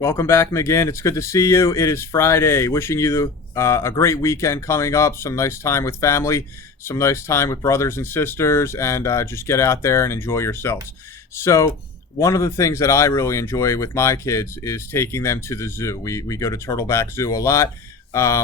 Welcome back, McGinn. It's good to see you. It is Friday. Wishing you a great weekend coming up, some nice time with family, some nice time with brothers and sisters, and just get out there and enjoy yourselves. So, one of the things that I really enjoy with my kids is taking them to the zoo. We go to Turtleback Zoo a lot.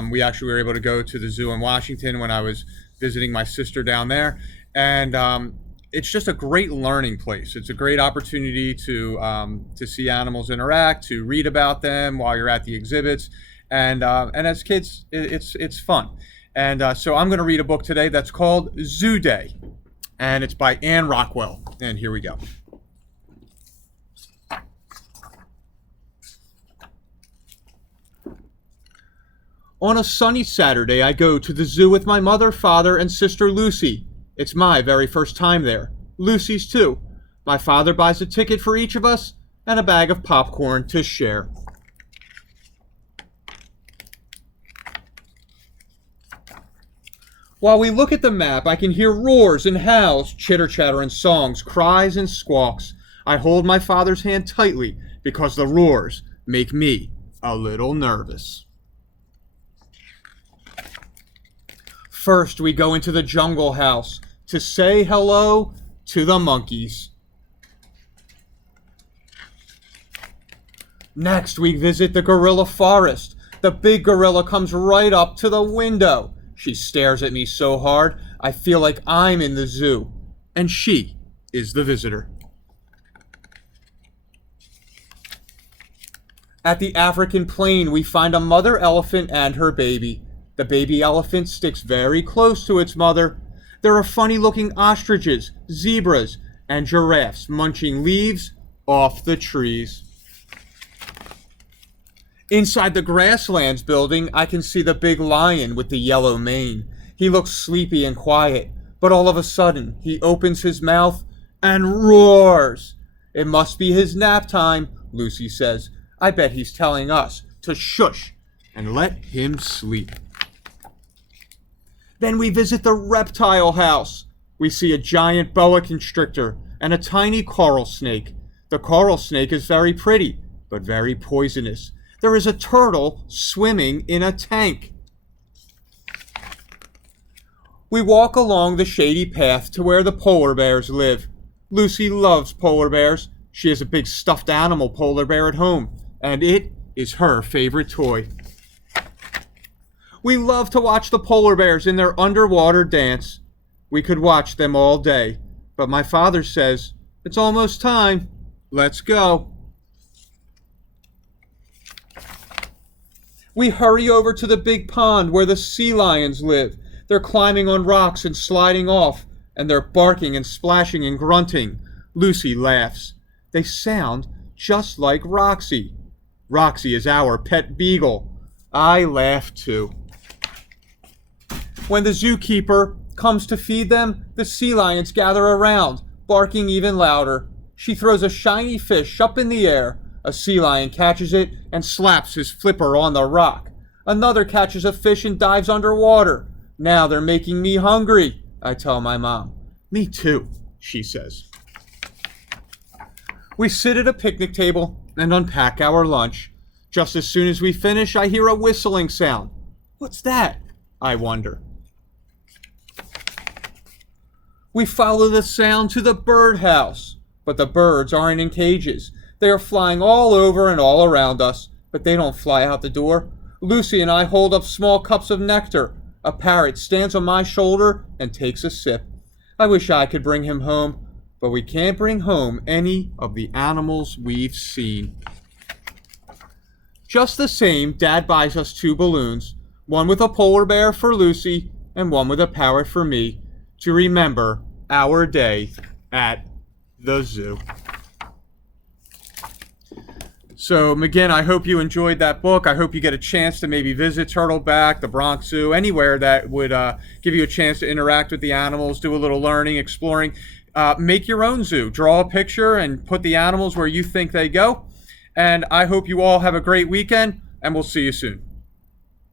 We actually were able to go to the zoo in Washington when I was visiting my sister down there. And it's just a great learning place. It's a great opportunity to see animals interact, to read about them while you're at the exhibits, and as kids, it's fun. And so I'm going to read a book today that's called Zoo Day, and it's by Anne Rockwell. And here we go. On a sunny Saturday, I go to the zoo with my mother, father, and sister Lucy. It's my very first time there. Lucy's too. My father buys a ticket for each of us and a bag of popcorn to share. While we look at the map, I can hear roars and howls, chitter-chatter and songs, cries and squawks. I hold my father's hand tightly because the roars make me a little nervous. First, we go into the jungle house to say hello to the monkeys. Next, we visit the gorilla forest. The big gorilla comes right up to the window. She stares at me so hard, I feel like I'm in the zoo, and she is the visitor. At the African plain, we find a mother elephant and her baby. The baby elephant sticks very close to its mother. There are funny-looking ostriches, zebras, and giraffes munching leaves off the trees. Inside the Grasslands building, I can see the big lion with the yellow mane. He looks sleepy and quiet, but all of a sudden, he opens his mouth and roars. It must be his nap time, Lucy says. I bet he's telling us to shush and let him sleep. Then we visit the reptile house. We see a giant boa constrictor and a tiny coral snake. The coral snake is very pretty, but very poisonous. There is a turtle swimming in a tank. We walk along the shady path to where the polar bears live. Lucy loves polar bears. She has a big stuffed animal polar bear at home, and it is her favorite toy. We love to watch the polar bears in their underwater dance. We could watch them all day, but my father says, it's almost time. Let's go. We hurry over to the big pond where the sea lions live. They're climbing on rocks and sliding off, and they're barking and splashing and grunting. Lucy laughs. They sound just like Roxy. Roxy is our pet beagle. I laugh too. When the zookeeper comes to feed them, the sea lions gather around, barking even louder. She throws a shiny fish up in the air. A sea lion catches it and slaps his flipper on the rock. Another catches a fish and dives underwater. Now they're making me hungry, I tell my mom. Me too, she says. We sit at a picnic table and unpack our lunch. Just as soon as we finish, I hear a whistling sound. What's that? I wonder. We follow the sound to the birdhouse, but the birds aren't in cages. They are flying all over and all around us, but they don't fly out the door. Lucy and I hold up small cups of nectar. A parrot stands on my shoulder and takes a sip. I wish I could bring him home, but we can't bring home any of the animals we've seen. Just the same, Dad buys us 2 balloons, one with a polar bear for Lucy and one with a parrot for me, to remember our day at the zoo. So, McGinn, I hope you enjoyed that book. I hope you get a chance to maybe visit Turtleback, the Bronx Zoo, anywhere that would give you a chance to interact with the animals, do a little learning, exploring. Make your own zoo. Draw a picture and put the animals where you think they go. And I hope you all have a great weekend, and we'll see you soon.